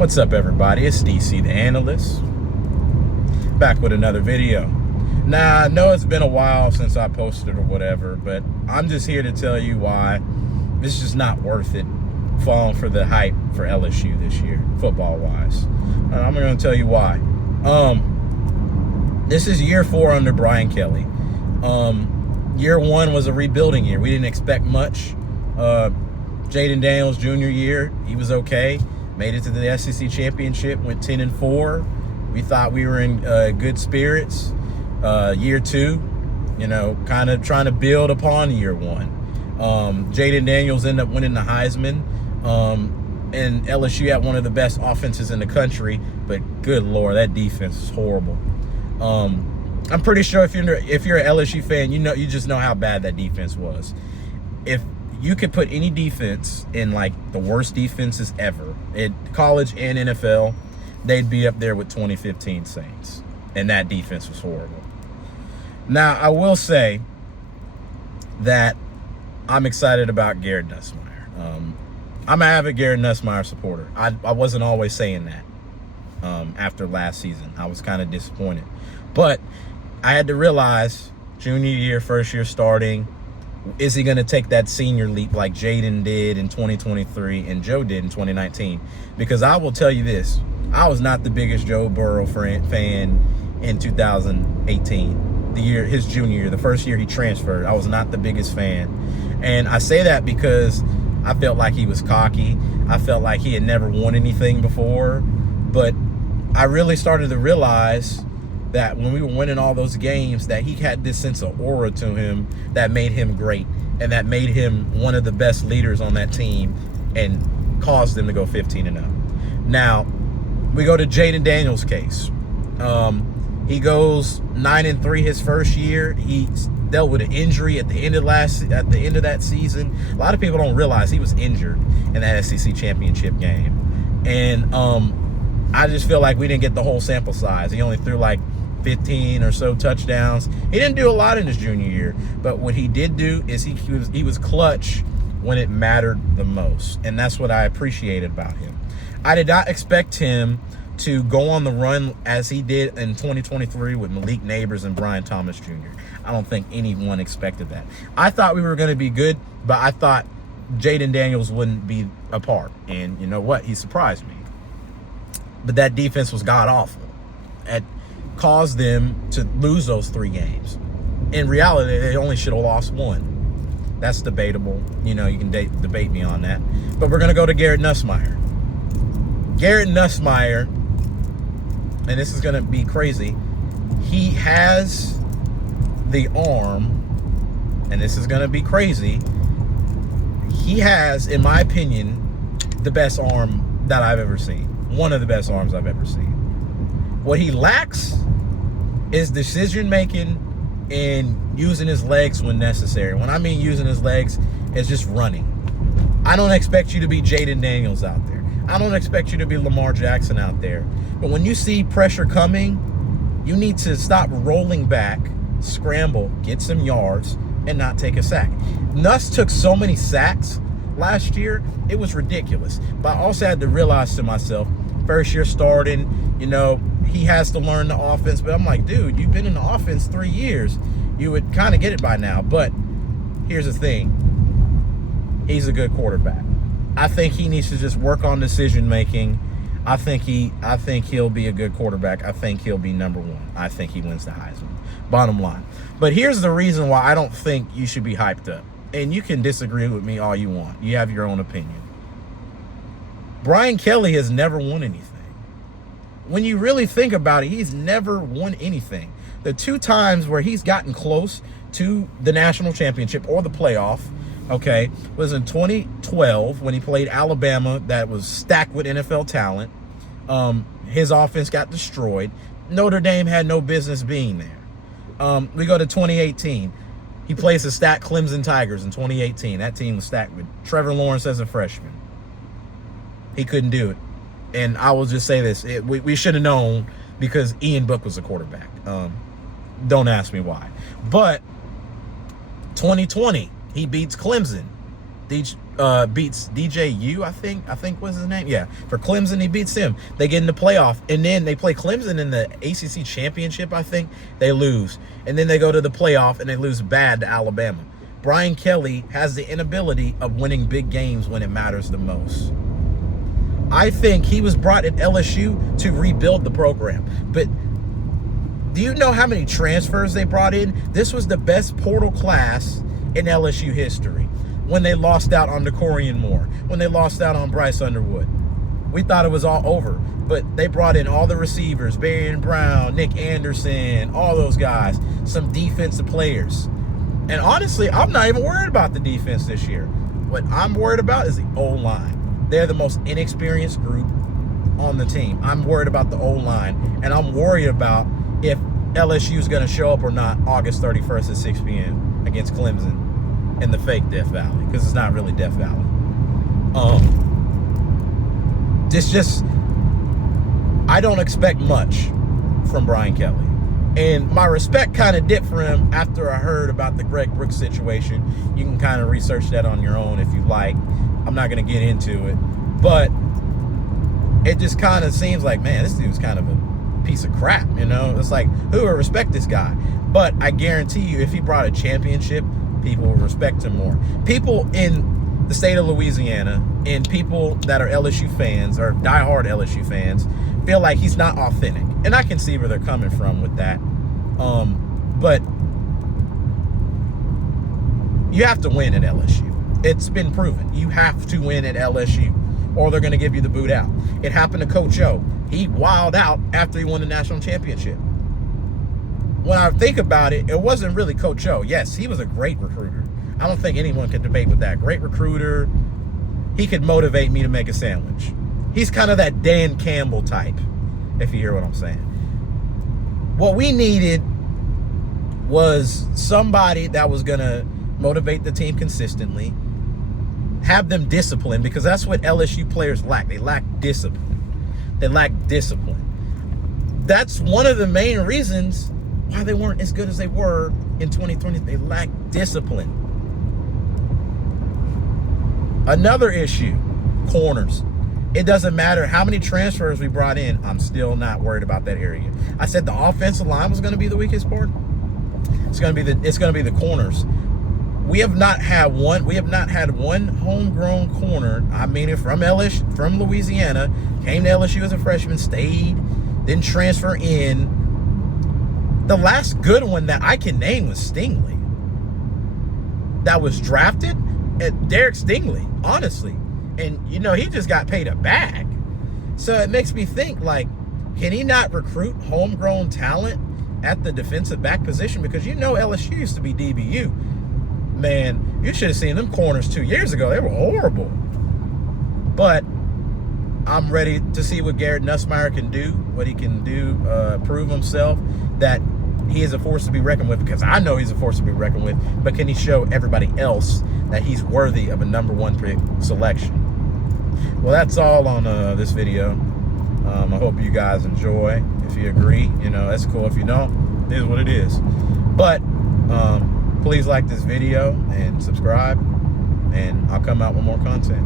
What's up, everybody? It's DC the Analyst, back with another video. Now, I know it's been a while since I posted or whatever, but I'm just here to tell you why it's just not worth it falling for the hype for LSU this year, football-wise. I'm going to tell you why. This is year 4 under Brian Kelly. Year 1 was a rebuilding year. We didn't expect much. Jaden Daniels' junior year, he was okay. Made it to the SEC championship, went 10-4. We thought we were in good spirits. Year 2, kind of trying to build upon year 1. Jaden Daniels ended up winning the Heisman. And LSU had one of the best offenses in the country, but good Lord, that defense is horrible. I'm pretty sure if you're an LSU fan, you just know how bad that defense was. If you could put any defense in like the worst defenses ever in college and NFL, they'd be up there with 2015 Saints. And that defense was horrible. Now, I will say that I'm excited about Garrett Nussmeier. I'm an avid Garrett Nussmeier supporter. I wasn't always saying that after last season. I was kind of disappointed. But I had to realize, junior year, first year starting, is he going to take that senior leap like Jaden did in 2023 and Joe did in 2019? Because I will tell you this, I was not the biggest Joe Burrow fan in 2018, his junior year, the first year he transferred. I was not the biggest fan. And I say that because I felt like he was cocky. I felt like he had never won anything before. But I really started to realize that when we were winning all those games, that he had this sense of aura to him that made him great and that made him one of the best leaders on that team and caused them to go 15-0. Now, we go to Jaden Daniels' case. He goes 9-3 his first year. He dealt with an injury at the end of that season. A lot of people don't realize he was injured in that SEC championship game. And I just feel like we didn't get the whole sample size. He only threw like 15 or so touchdowns. He didn't do a lot in his junior year, but what he did do is he was clutch when it mattered the most, and that's what I appreciated about him. I did not expect him to go on the run as he did in 2023 with Malik Neighbors and Brian Thomas Jr. I don't think anyone expected that. I thought we were going to be good, but I thought Jaden Daniels wouldn't be a part, and you know what? He surprised me. But that defense was god-awful. It caused them to lose those 3 games. In reality, they only should have lost 1. That's debatable. You can debate me on that. But we're going to go to Garrett Nussmeier. Garrett Nussmeier, and this is going to be crazy, he has the arm, and this is going to be crazy, he has, in my opinion, the best arm that I've ever seen. One of the best arms I've ever seen. What he lacks is decision-making and using his legs when necessary. When I mean using his legs, it's just running. I don't expect you to be Jaden Daniels out there. I don't expect you to be Lamar Jackson out there. But when you see pressure coming, you need to stop rolling back, scramble, get some yards, and not take a sack. Nuss took so many sacks last year, it was ridiculous. But I also had to realize to myself, first year starting, he has to learn the offense. But I'm like, dude, you've been in the offense 3 years. You would kind of get it by now. But here's the thing. He's a good quarterback. I think he needs to just work on decision making. I think he'll be a good quarterback. I think he'll be number 1. I think he wins the Heisman. Bottom line. But here's the reason why I don't think you should be hyped up. And you can disagree with me all you want. You have your own opinion. Brian Kelly has never won anything. When you really think about it, he's never won anything. The 2 times where he's gotten close to the national championship or the playoff, was in 2012 when he played Alabama that was stacked with NFL talent. His offense got destroyed. Notre Dame had no business being there. We go to 2018. He plays the stacked Clemson Tigers in 2018. That team was stacked with Trevor Lawrence as a freshman. He couldn't do it. And I will just say this. We should have known because Ian Book was a quarterback. Don't ask me why. But 2020, he beats Clemson. beats DJU, I think was his name. Yeah, for Clemson, he beats him. They get in the playoff, and then they play Clemson in the ACC championship, I think. They lose. And then they go to the playoff, and they lose bad to Alabama. Brian Kelly has the inability of winning big games when it matters the most. I think he was brought at LSU to rebuild the program. But do you know how many transfers they brought in? This was the best portal class in LSU history. When they lost out on DeCorian Moore, when they lost out on Bryce Underwood. We thought it was all over, but they brought in all the receivers, Barron Brown, Nick Anderson, all those guys, some defensive players. And honestly, I'm not even worried about the defense this year. What I'm worried about is the O-line. They're the most inexperienced group on the team. I'm worried about the O-line, and I'm worried about if LSU is going to show up or not August 31st at 6 p.m. against Clemson in the fake Death Valley, because it's not really Death Valley. I don't expect much from Brian Kelly. And my respect kind of dipped for him after I heard about the Greg Brooks situation. You can kind of research that on your own if you like. I'm not going to get into it. But it just kind of seems like, man, this dude's kind of a piece of crap, you know? It's like, who would respect this guy? But I guarantee you, if he brought a championship, people will respect him more. People in the state of Louisiana and people that are LSU fans or diehard LSU fans feel like he's not authentic. And I can see where they're coming from with that. But you have to win at LSU. It's been proven. You have to win at LSU or they're going to give you the boot out. It happened to Coach O. He wilded out after he won the national championship. When I think about it, it wasn't really Coach O. Yes, he was a great recruiter. I don't think anyone could debate with that. Great recruiter. He could motivate me to make a sandwich. He's kind of that Dan Campbell type, if you hear what I'm saying. What we needed was somebody that was going to motivate the team consistently, have them disciplined, because that's what LSU players lack. They lack discipline. They lack discipline. That's one of the main reasons why they weren't as good as they were in 2020. They lack discipline. Another issue, corners. It doesn't matter how many transfers we brought in. I'm still not worried about that area. I said the offensive line was going to be the weakest part. It's going to be the corners. We have not had one homegrown corner. I mean it from Louisiana, came to LSU as a freshman, stayed, didn't transfer in. The last good one that I can name was Stingley. That was drafted at Derek Stingley, honestly. And, you know, he just got paid a bag. So it makes me think, like, can he not recruit homegrown talent at the defensive back position? Because you know LSU used to be DBU. Man, you should have seen them corners 2 years ago. They were horrible. But I'm ready to see what Garrett Nussmeier can do, what he can do, prove himself that he is a force to be reckoned with, because I know he's a force to be reckoned with, but can he show everybody else that he's worthy of a #1 pick selection? Well, that's all on this video. I hope you guys enjoy. If you agree, you know, that's cool. If you don't, it is what it is. But please like this video and subscribe, and I'll come out with more content.